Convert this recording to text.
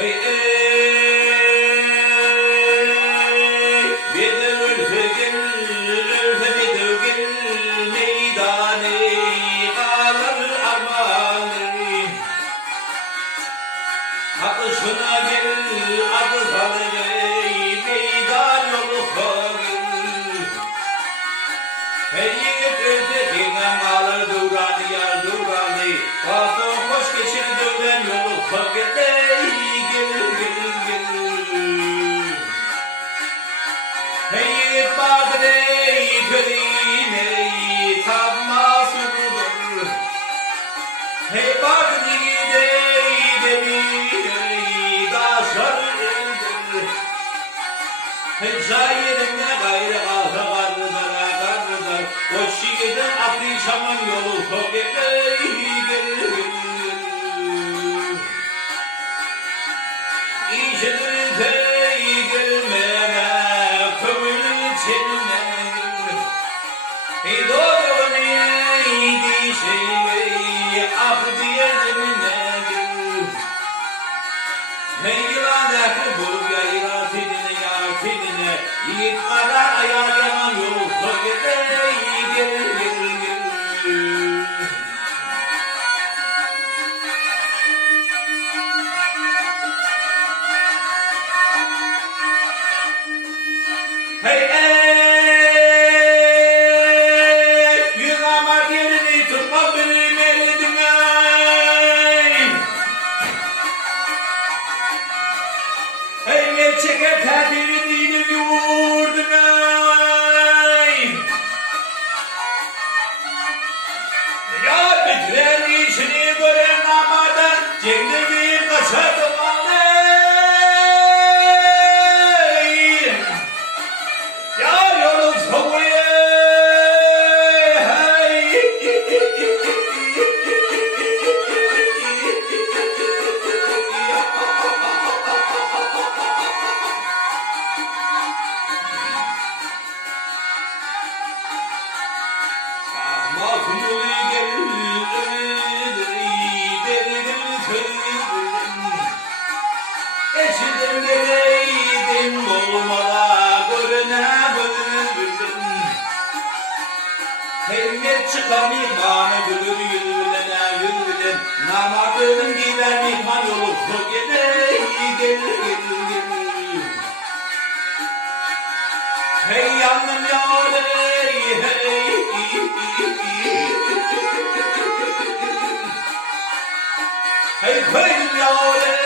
Hey bedevül fegil meydane alır amanı Hakkışına gel adı sarı meydan yolu fagil Hey ötedinen alır duranı yar duranı Kasım hoş geçir dövden yolu fagil Hey badrey perine tamasudur Hey badri dey daşardır Hey şairine gayrı ağzılar O şiirden akli şaman yolu soketey İşidir gelmene kömür çeline Hey doğru neydi şey afdiyetine Hey yılan yakır bulup ya yılan fidine Yiğit kadar ayar yaman yolu soketey gel Hey yılama yerini tutma benim eline Hey ne çeker terbirini yurduna Ya bitiren işini gören amadan cennetim kaçardım Eşidim geleydim olmala görüne bölündüm Hemmet çıkar mihmanı gülür yürülen Namakırın gider mihman yolu gel Hey yandım ya hey hey ya